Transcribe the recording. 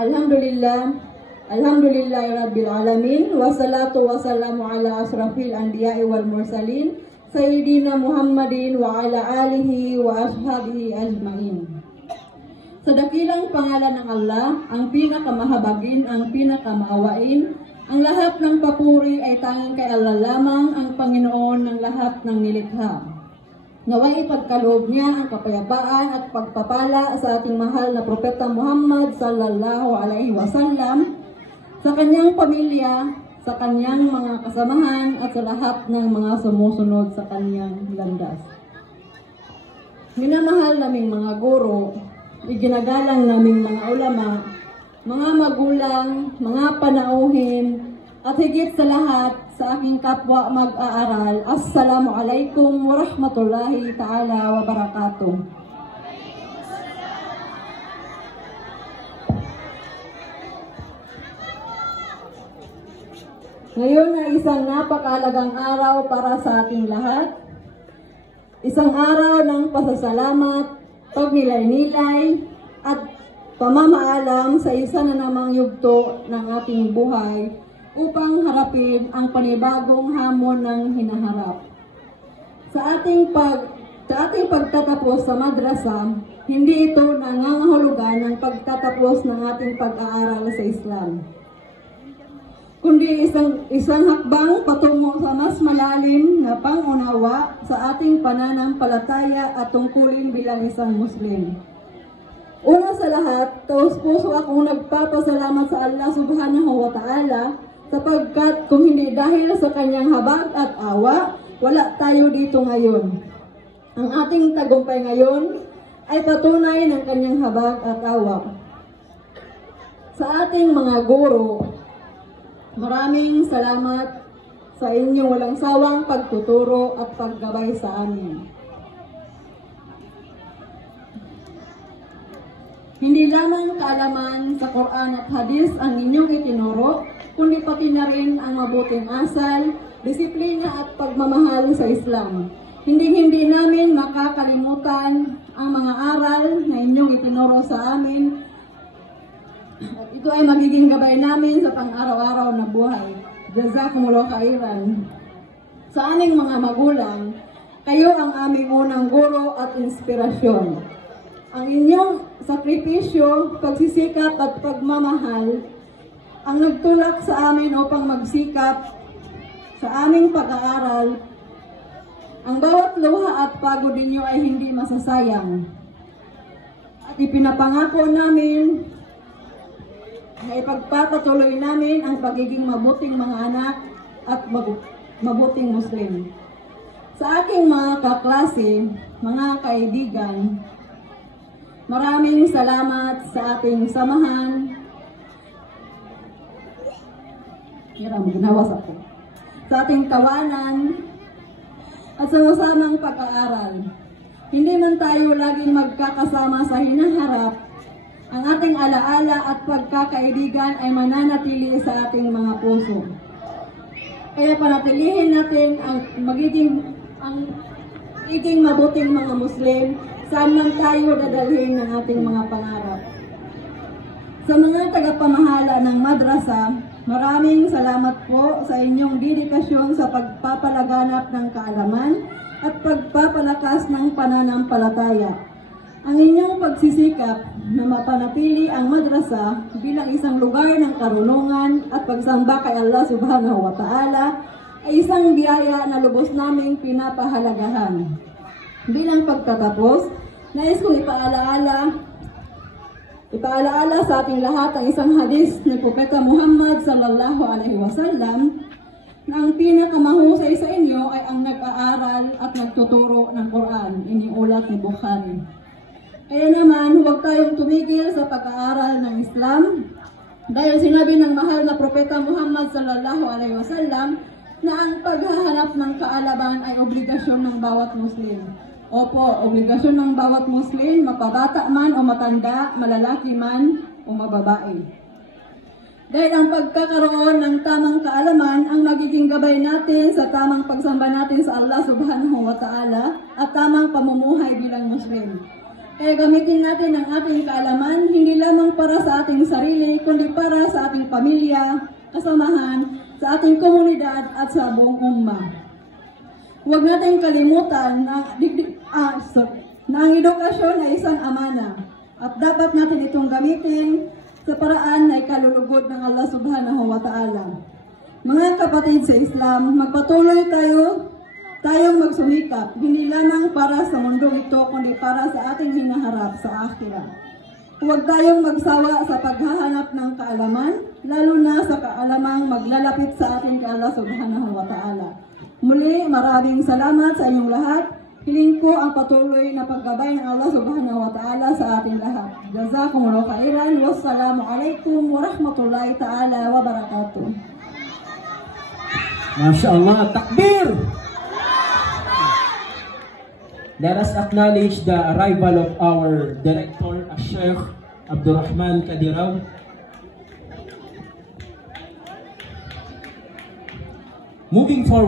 Alhamdulillah, Rabbil Alamin, wassalatu wassalamu ala asrafil anbiya'i wal mursalin, Sayyidina Muhammadin wa ala alihi wa ashabihi ajmain. Sa dakilang pangalan ng Allah, ang pinakamahabagin, ang pinakamaawain, ang lahat ng papuri ay tanging kay Allah lamang, ang Panginoon ng lahat ng nilikha. Naway ipagkaloob niya ang kapayapaan at pagpapala sa ating mahal na Propeta Muhammad sallallahu alaihi wasallam, sa kanyang pamilya, sa kanyang mga kasamahan at sa lahat ng mga sumusunod sa kanyang landas. Minamahal naming mga guro, iginagalang naming mga ulama, mga magulang, mga panauhin, at higit sa lahat, sa aking kapwa mag-aaral, Assalamualaikum warahmatullahi ta'ala wabarakatuh. Ngayon ay isang napakahalagang araw para sa ating lahat. Isang araw ng pasasalamat, pagnilay-nilay, at pamamaalam sa isa na namang yugto ng ating buhay upang harapin ang panibagong hamon ng hinaharap. Sa ating pagtatapos sa madrasa, hindi ito nangangahulugan ng pagtatapos ng ating pag-aaral sa Islam, kundi isang hakbang patungo sa mas malalim na pangunawa sa ating pananampalataya at tungkulin bilang isang Muslim. Una sa lahat, taos-puso akong nagpapasalamat sa Allah subhanahu wa ta'ala, sapagkat kung hindi dahil sa kanyang habag at awa, wala tayo dito ngayon. Ang ating tagumpay ngayon ay patunay ng kanyang habag at awa. Sa ating mga guro, maraming salamat sa inyong walang sawang pagtuturo at paggabay sa amin. Hindi lamang kaalaman sa Quran at Hadis ang inyong itinuro, kundi pati na rin ang mabuting asal, disiplina at pagmamahal sa Islam. Hindi namin makakalimutan ang mga aral na inyong itinuro sa amin, at ito ay magiging gabay namin sa pang-araw-araw na buhay. Jazakumullah khairan. Sa aming mga magulang, kayo ang aming unang guro at inspirasyon. Ang inyong sakripisyo, pagsisikap at pagmamahal ang nagtulak sa amin upang magsikap sa aming pag-aaral. Ang bawat luha at pagod ninyo ay hindi masasayang. At ipinapangako namin na ipagpapatuloy namin ang pagiging mabuting mga anak at mabuting Muslim. Sa aking mga kaklase, mga kaibigan, maraming salamat sa ating samahan. Ginawas ako. Sa ating tawanan at sama-samang pag-aaral. Hindi man tayo laging magkakasama sa hinaharap, ang ating alaala at pagkakaibigan ay mananatili sa ating mga puso. Kaya panatilihin natin ang magiging mabuting mga Muslim, saan man tayo dadalhin ng ating mga pangarap. Sa mga tagapamahala ng madrasa, maraming salamat po sa inyong dedikasyon sa pagpapalaganap ng kaalaman at pagpapalakas ng pananampalataya. Ang inyong pagsisikap na mapanatili ang madrasa bilang isang lugar ng karunungan at pagsamba kay Allah subhanahu wa ta'ala ay isang biyaya na lubos naming pinapahalagahan. Bilang pagtatapos, nais kong ipaalaala sa ating lahat ang isang hadis ni Propeta Muhammad sallallahu alaihi wasallam na ang pinakamahusay sa inyo ay ang nag-aaral at nagtuturo ng Quran. Iniulat ni Bukhari. Kaya naman, huwag tayong tumigil sa pag-aaral ng Islam dahil sinabi ng mahal na Propeta Muhammad sallallahu alaihi wasallam na ang paghahanap ng kaalaman ay obligasyon ng bawat Muslim. Opo, obligasyon ng bawat Muslim, mapabata man o matanda, malalaki man o mababae. Dahil ang pagkakaroon ng tamang kaalaman ang magiging gabay natin sa tamang pagsamba natin sa Allah subhanahu wa ta'ala at tamang pamumuhay bilang Muslim. Kaya gamitin natin ang ating kaalaman, hindi lamang para sa ating sarili, kundi para sa ating pamilya, kasamahan, sa ating komunidad at sa buong umma. Huwag natin kalimutan na ang edukasyon ay isang amana at dapat natin itong gamitin sa paraan na ikalulugod ng Allah Subhanahu wa Ta'ala. Mga kapatid sa Islam, magpatuloy tayong magsumikap, hindi lamang para sa mundo ito, kundi para sa ating hinaharap sa akhirah. Huwag tayong magsawa sa paghahanap ng kaalaman, lalo na sa kaalamang maglalapit sa ating kay Allah Subhanahu wa Ta'ala. Muli, maraming salamat sa inyong lahat. Hiling ko ang patuloy na paggabay ng Allah Subhanahu wa Ta'ala sa ating lahat. Jazakumullahu khairan. Wassalamu alaikum warahmatullahi ta'ala wabarakatuh. Masya Allah, takbir! Let us acknowledge the arrival of our director, Sheikh Abdurrahman Kadiraw. Moving forward.